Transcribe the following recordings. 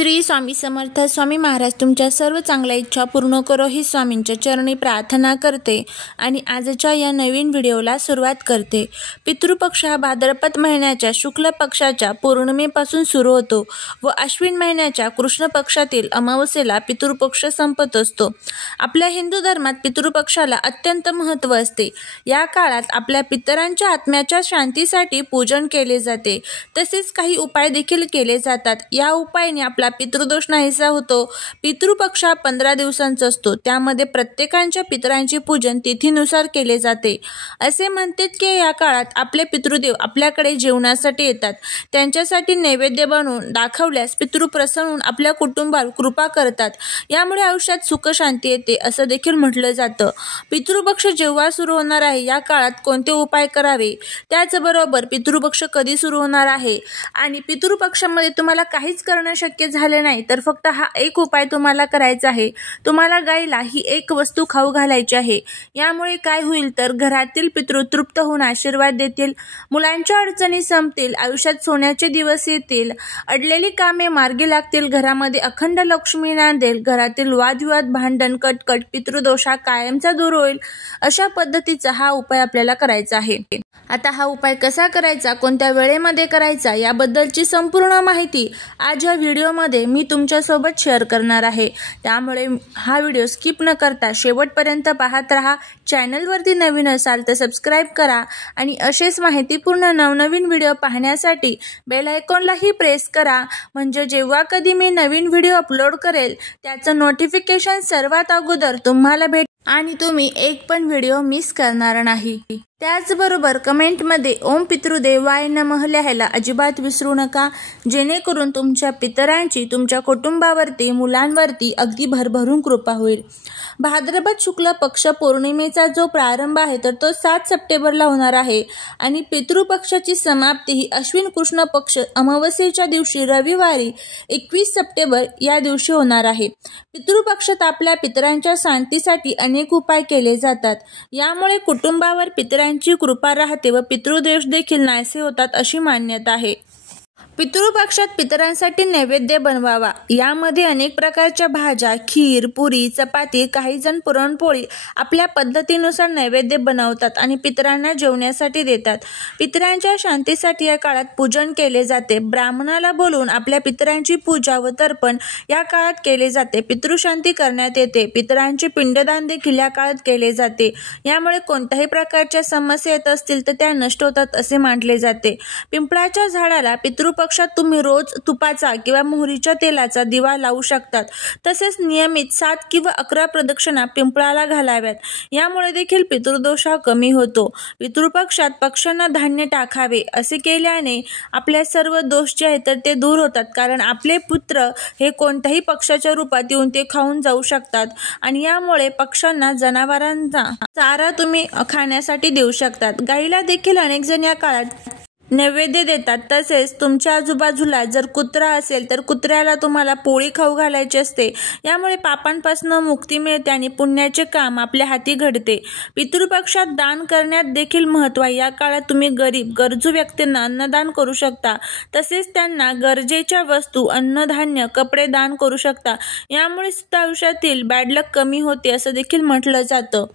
श्री स्वामी समर्थ. स्वामी महाराज तुमच्या सर्व चांगल्या इच्छा पूर्ण करो ही स्वामींच्या चरणी प्रार्थना करते आणि आजच्या या नवीन व्हिडिओला सुरुवात करते. पितृपक्ष हा भाद्रपद महिन्याच्या शुक्ल पक्षाच्या पौर्णिमेपासून सुरू होतो व अश्विन महिन्याच्या कृष्ण पक्षातील अमावस्येला पितृपक्ष संपत असतो. आपल्या हिंदू धर्मात पितृपक्षाला अत्यंत महत्त्व असते. या काळात आपल्या पितरांच्या आत्म्याच्या शांतीसाठी पूजन केले जाते. तसेच काही उपाय देखील केले जातात. या उपायाने आपला पितृदोष नाहीसा होतो. पितृपक्ष 15 दिवसांचा असतो. त्यामध्ये प्रत्येकांच्या पितरांचे पूजन तिथीनुसार केले जाते. असे म्हणतात की या काळात आपले पितृदेव आपल्याकडे जेवणासाठी येतात. त्यांच्यासाठी नैवेद्य बनवून दाखवल्यास पितृ प्रसन्न होऊन आपल्या कुटुंबावर कृपा करतात. यामुळे आयुष्यात सुख शांती येते असं देखील म्हटलं जातं. पितृपक्ष जेव्हा सुरू होणार आहे, या काळात कोणते उपाय करावे, त्याचबरोबर पितृपक्ष कधी सुरू होणार आहे आणि पितृपक्षामध्ये तुम्हाला काहीच करणं शक्य झाले नाही तर फक्त हा एक उपाय तुम्हाला करायचा आहे. तुम्हाला गायीला ही एक वस्तू खाऊ घालायची आहे. यामुळे काय होईल तर घरातील पितृ तृप्त होऊन आशीर्वाद देतील, मुलांच्या अडचणी संपतील, आयुष्यात सोन्याचे दिवस येतील, अडलेली कामे मार्गी लागतील, घरामध्ये अखंड लक्ष्मी नांदेल, घरातील वादविवाद, भांडण, कटकट, पितृदोष हा कायमचा दूर होईल. अशा पद्धतीचा हा उपाय आपल्याला करायचा आहे. आता हा उपाय कसा करायचा, कोणत्या वेळेमध्ये करायचा याबद्दलची संपूर्ण माहिती आज या व्हिडिओमध्ये मी तुमच्यासोबत शेअर करणार आहे. त्यामुळे हा व्हिडिओ स्किप न करता शेवटपर्यंत पाहत राहा. चॅनलवरती नवीन असाल तर सबस्क्राईब करा आणि असेच माहितीपूर्ण नवनवीन व्हिडिओ पाहण्यासाठी बेल आयकॉनलाही प्रेस करा. म्हणजे जेव्हा कधी मी नवीन व्हिडिओ अपलोड करेल त्याचं नोटिफिकेशन सर्वात अगोदर तुम्हाला भेटेल आणि तुम्ही एक पण व्हिडिओ मिस करणार नाही. त्याचबरोबर कमेंटमध्ये ओम पितृदेवाय नमः लिहायला अजिबात विसरू नका, जेणेकरून तुमच्या पितरांची तुमच्या कुटुंबावरती, मुलांवरती अगदी भरभरून कृपा होईल. भाद्रपद शुक्ल पक्ष पौर्णिमेचा जो प्रारंभ आहे तर तो 7 सप्टेंबरला होणार आहे आणि पितृपक्षाची समाप्ती ही अश्विन कृष्ण पक्ष अमावस्येच्या दिवशी रविवारी 21 सप्टेंबर या दिवशी होणार आहे. पितृपक्षात आपल्या पितरांच्या शांतीसाठी अनेक उपाय केले जातात. यामुळे कुटुंबावर पितरांची कृपा राहते व पितृदोष देखील नाहीसे होतात अशी मान्यता आहे. पितृपक्षात पितरांसाठी नैवेद्य बनवावा. यामध्ये अनेक प्रकारच्या भाज्या, खीर, पुरी, चपाती, काही जण पुरणपोळी आपल्या पद्धतीनुसार नैवेद्य बनवतात आणि पितरांना जेवण्यासाठी देतात. पितरांच्या शांतीसाठी या काळात पूजन केले जाते. ब्राह्मणाला बोलवून आपल्या पितरांची पूजा व तर्पण या काळात केले जाते. पितृशांती करण्यात येते. पितरांचे पिंडदान देखील या काळात केले जाते. यामुळे कोणत्याही प्रकारच्या समस्या येत असतील तर त्या नष्ट होतात असे मानले जाते. पिंपळाच्या झाडाला पितृपक्षात तुम्ही रोज तुपाचा किंवा मोहरीच्या तेलाचा दिवा लावू शकतात. तसेच नियमित 7 किंवा 11 प्रदक्षिणा पिंपळाला घालाव्यात. यामुळे देखील पितृदोष हा कमी होतो. पितृपक्षात पक्ष्यांना धान्य टाकावे. असे केल्याने आपल्या सर्व दोष जे आहेत तर ते दूर होतात. कारण आपले पुत्र हे कोणत्याही पक्षाच्या रूपात येऊन ते खाऊन जाऊ शकतात आणि यामुळे पक्ष्यांना, जनावरांचा चारा तुम्ही खाण्यासाठी देऊ शकतात. गाईला देखील अनेक जण या काळात नैवेद्य देतात. तसेच तुमच्या आजूबाजूला जर कुत्रा असेल तर कुत्र्याला तुम्हाला पोळी खाऊ घालायची असते. यामुळे पापांपासून मुक्ती मिळते आणि पुण्याचे काम आपल्या हाती घडते. पितृपक्षात दान करण्यात देखील महत्त्व आहे. या काळात तुम्ही गरीब, गरजू व्यक्तींना अन्नदान करू शकता. तसेच त्यांना गरजेच्या वस्तू, अन्नधान्य, कपडे दान करू शकता. यामुळे सुद्धा आयुष्यातील बॅड लक कमी होते असं देखील म्हटलं जातं.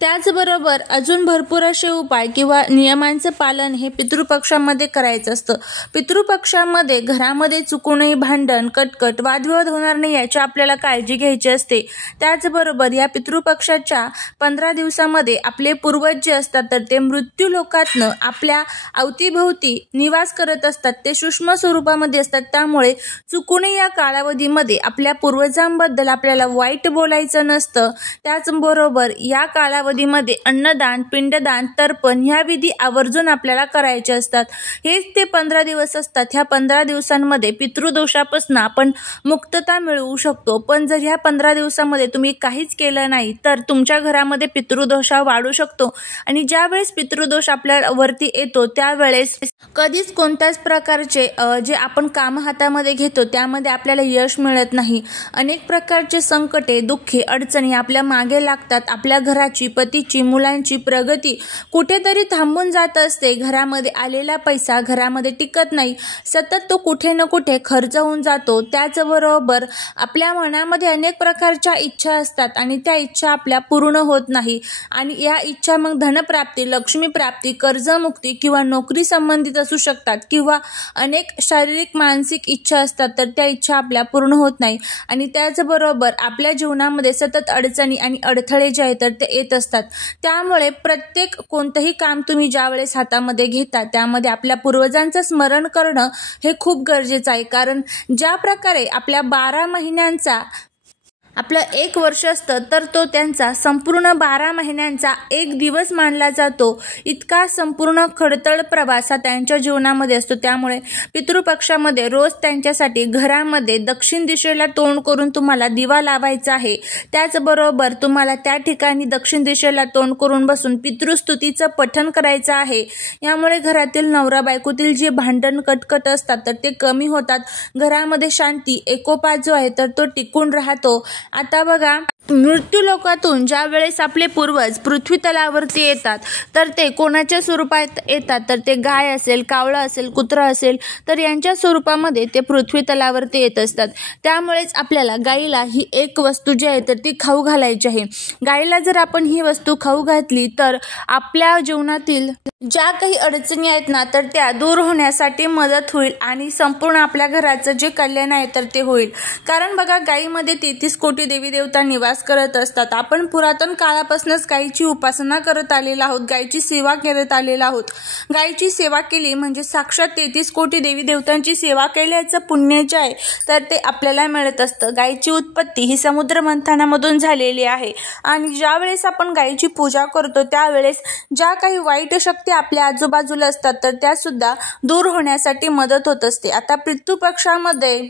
त्याचबरोबर अजून भरपूर असे उपाय किंवा नियमांचे पालन हे पितृपक्षामध्ये करायचं असतं. पितृपक्षामध्ये घरामध्ये चुकूनही भांडण, कटकट, वादविवाद होणार नाही याची आपल्याला काळजी घ्यायची असते. त्याचबरोबर या पितृपक्षाच्या 15 दिवसामध्ये आपले पूर्वज जे असतात तर ते मृत्यू लोकातनं आपल्या अवतीभोवती निवास करत असतात. ते सूक्ष्म स्वरूपामध्ये असतात. त्यामुळे चुकूनही या कालावधीमध्ये आपल्या पूर्वजांबद्दल आपल्याला वाईट बोलायचं नसतं. त्याचबरोबर या कालावधीमध्ये अन्नदान, पिंडदान, तर्पण ह्या विधी आवर्जून आपल्याला करायचे असतात. हेच ते 15 दिवस असतात. ह्या 15 दिवसांमध्ये पितृदोषापासून आपण मुक्तता मिळवू शकतो. पण जर ह्या 15 दिवसामध्ये तुम्ही काहीच केलं नाही तर तुमच्या घरामध्ये पितृदोष वाढू शकतो आणि ज्या वेळेस पितृदोष आपल्यावरती येतो त्यावेळेस कधीच कोणत्याच प्रकारचे जे आपण काम हातामध्ये घेतो त्यामध्ये आपल्याला यश मिळत नाही. अनेक प्रकारचे संकटे, दुःखे, अडचणी आपल्या मागे लागतात. आपल्या घराची पतीची, मुलांची प्रगती कुठेतरी थांबून जात असते. घरामध्ये आलेला पैसा घरामध्ये टिकत नाही, सतत तो कुठे ना कुठे खर्च होऊन जातो. त्याचबरोबर आपल्या मनामध्ये अनेक प्रकारच्या इच्छा असतात आणि त्या इच्छा आपल्या पूर्ण होत नाही आणि या इच्छा मग धनप्राप्ती, लक्ष्मीप्राप्ती, कर्जमुक्ती किंवा नोकरी संबंधित असू शकतात किंवा अनेक शारीरिक मानसिक इच्छा असतात, तर त्या इच्छा आपल्या पूर्ण होत नाही. आणि त्याचबरोबर आपल्या जीवनामध्ये सतत अडचणी आणि अडथळे जे आहेत तर ते येत असतात. त्यामुळे प्रत्येक कोणतंही काम तुम्ही ज्यावेळेस हातामध्ये घेता त्यामध्ये आपल्या पूर्वजांचं स्मरण करणं हे खूप गरजेचं आहे. कारण ज्या प्रकारे आपल्या 12 महिन्यांचा आपलं 1 वर्ष असतं तर तो त्यांचा संपूर्ण 12 महिन्यांचा 1 दिवस मानला जातो. इतका संपूर्ण खडतळ प्रवास हा त्यांच्या जीवनामध्ये असतो. त्यामुळे पितृपक्षामध्ये रोज त्यांच्यासाठी घरामध्ये दक्षिण दिशेला तोंड करून तुम्हाला दिवा लावायचा आहे. त्याचबरोबर तुम्हाला त्या ठिकाणी दक्षिण दिशेला तोंड करून बसून पितृस्तुतीचं पठण करायचं आहे. यामुळे घरातील नवरा बायकोतील जे भांडण कटकट असतात तर ते कमी होतात. घरामध्ये शांती, एकोपा जो आहे तर तो टिकून राहतो. आता बघा, मृत्यू लोकातून ज्या वेळेस आपले पूर्वज पृथ्वी तलावरती येतात तर ते कोणाच्या स्वरूपात येतात, तर ते गाय असेल, कावळा असेल, कुत्रा असेल तर यांच्या स्वरूपामध्ये ते पृथ्वी तलावरती येत असतात. त्यामुळेच आपल्याला गाईला ही एक वस्तू जी आहे तर ती खाऊ घालायची आहे. गाईला जर आपण ही वस्तू खाऊ घातली तर आपल्या जीवनातील ज्या काही अडचणी आहेत ना तर त्या दूर होण्यासाठी मदत होईल आणि संपूर्ण आपल्या घराचं जे कल्याण आहे तर ते होईल. कारण बघा, गाईमध्ये 33 कोटी देवी देवता निवास करत असतात. आपण पुरातन काळापासूनच गायीची उपासना करत आलेलो आहोत, गायीची सेवा करत आलेलो आहोत. गायीची सेवा केली म्हणजे साक्षात 33 कोटी देवी देवतांची सेवा केल्याचं पुण्य जे आहे तर ते आपल्याला मिळत असतं. गायीची उत्पत्ती ही समुद्र मंथनामधून झालेली आहे आणि ज्यावेळेस आपण गायीची पूजा करतो त्यावेळेस ज्या काही वाईट शक्ती आपल्या आजूबाजूला असतात तर त्या सुद्धा दूर होण्यासाठी मदत होत असते. आता पितृपक्षामध्ये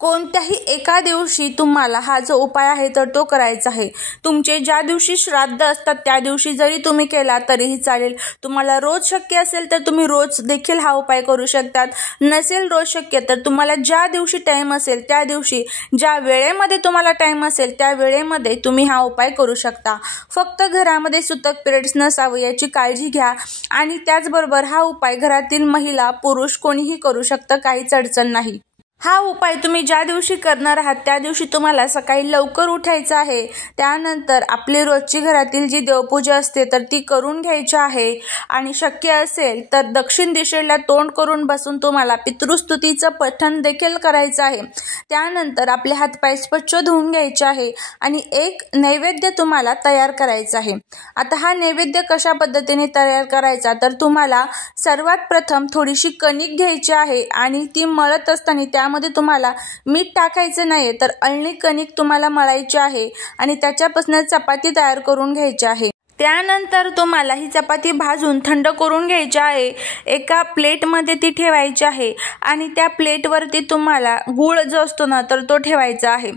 कोणत्याही एका दिवशी तुम्हाला हा जो उपाय आहे तर तो करायचा आहे. तुमचे ज्या दिवशी श्राद्ध असतात त्या दिवशी जरी तुम्ही केला तरीही चालेल. तुम्हाला रोज शक्य असेल तर तुम्ही रोज देखील हा उपाय करू शकतात. नसेल रोज शक्य तर तुम्हाला ज्या दिवशी टाईम असेल त्या दिवशी, ज्या वेळेमध्ये तुम्हाला टाईम असेल त्या वेळेमध्ये तुम्ही हा उपाय करू शकता. फक्त घरामध्ये सुतक पिरियड्स नसावं याची काळजी घ्या आणि त्याचबरोबर हा उपाय घरातील महिला, पुरुष कोणीही करू शकतं, काहीच अडचण नाही. हा उपाय तुम्ही ज्या दिवशी करणार आहात त्या दिवशी तुम्हाला सकाळी लवकर उठायचं आहे. त्यानंतर आपली रोजची घरातील जी देवपूजा असते तर ती करून घ्यायची आहे आणि शक्य असेल तर दक्षिण दिशेला तोंड करून बसून तुम्हाला पितृस्तुतीचं पठण देखील करायचं आहे. त्यानंतर आपले हातपाय स्वच्छ धुवून घ्यायचे आहे आणि एक नैवेद्य तुम्हाला तयार करायचा आहे. आता हा नैवेद्य कशा पद्धतीने तयार करायचा, तर तुम्हाला सर्वात प्रथम थोडीशी कणिक घ्यायची आहे आणि ती मळत असताना त्यामध्ये तुम्हाला मीठ टाकायचं नाही तर अळणी कणिक तुम्हाला मळायची आहे आणि त्याच्यापासून चपाती तयार करून घ्यायची आहे. त्यानंतर तुम्हाला ही चपाती भाजून थंड करून घ्यायची आहे. एका प्लेटमध्ये ती ठेवायची आहे आणि त्या प्लेटवरती तुम्हाला गूळ जो असतो ना तर तो ठेवायचा आहे.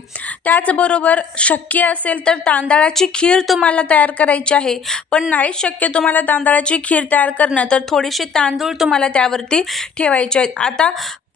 त्याचबरोबर शक्य असेल तर तांदळाची खीर तुम्हाला तयार करायची आहे. पण नाही शक्य तुम्हाला तांदळाची खीर तयार करणं तर थोडीशी तांदूळ तुम्हाला त्यावरती ठेवायचे आहेत. आता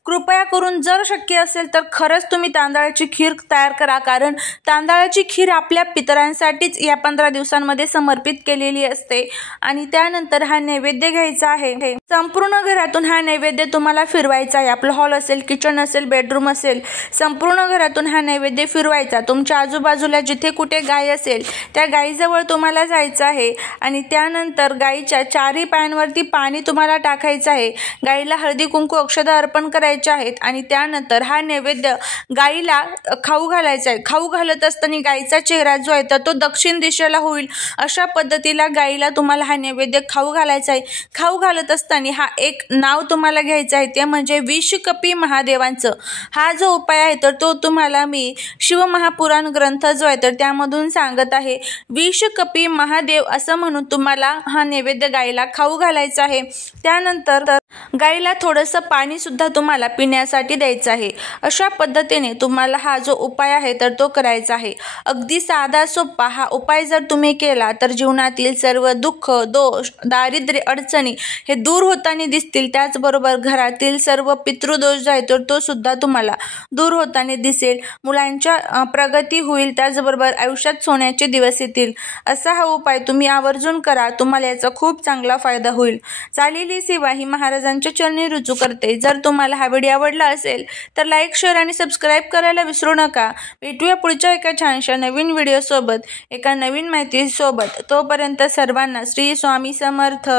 कृपया करून जर शक्य असेल तर खरंच तुम्ही तांदळाची खीर तयार करा, कारण तांदळाची खीर आपल्या पितरांसाठीच या 15 दिवसांमध्ये समर्पित केलेली असते. आणि त्यानंतर हा नैवेद्य घ्यायचा आहे. संपूर्ण घरातून हा नैवेद्य तुम्हाला फिरवायचा आहे. आपलं हॉल असेल, किचन असेल, बेडरूम असेल, संपूर्ण घरातून हा नैवेद्य फिरवायचा. तुमच्या आजूबाजूला जिथे कुठे गाय असेल त्या गायीजवळ तुम्हाला जायचं आहे आणि त्यानंतर गायीच्या 4ही पायांवरती पाणी तुम्हाला टाकायचं आहे. गायीला हळदी कुंकू अक्षता अर्पण करायचं आहेत आणि त्यानंतर हा नैवेद्य गाईला खाऊ घालायचा आहे. खाऊ घालत असताना गाईचा चेहरा जो आहे तर तो दक्षिण दिशेला होईल अशा पद्धतीला गाईला तुम्हाला हा नैवेद्य खाऊ घालायचा आहे. खाऊ घालत असताना हा एक नाव तुम्हाला घ्यायचं आहे, ते म्हणजे विषकपी महादेवांचं. हा जो उपाय आहे तर तो तुम्हाला मी शिवमहापुराण ग्रंथ जो आहे तर त्यामधून सांगत आहे. विषकपी महादेव असं म्हणून तुम्हाला हा नैवेद्य गाईला खाऊ घालायचा आहे. त्यानंतर गाईला थोडंसं पाणी सुद्धा तुम्हाला पिण्यासाठी द्यायचं आहे। अशा पद्धतीने तुम्हाला हा जो उपाय आहे तर तो करायचा आहे। अगदी साधा सोपा हा उपाय जर तुम्ही केला तर जीवनातील सर्व दुःख, दोष, दारिद्र्य, अडचणी हे दूर होताना दिसतील। त्याचबरोबर घरातील सर्व पितृदोष जो आहे तर तो सुद्धा तुम्हाला दूर होताना दिसेल। मुलांच्या प्रगती होईल, त्याचबरोबर आयुष्यात सोन्याचे दिवस येतील। असा हा उपाय तुम्ही आवर्जून करा, तुम्हाला याचा खूप चांगला फायदा होईल। चालेली सेवा ही महाराजांच्या चरणी रुजू करते। जर तुम्हाला हा व्हिडिओ आवडला असेल तर लाईक, शेअर आणि सबस्क्राईब करायला विसरू नका। भेटूया पुढच्या एका छानशा नवीन व्हिडिओ सोबत, एका नवीन माहिती सोबत। तोपर्यंत सर्वांना श्री स्वामी समर्थ।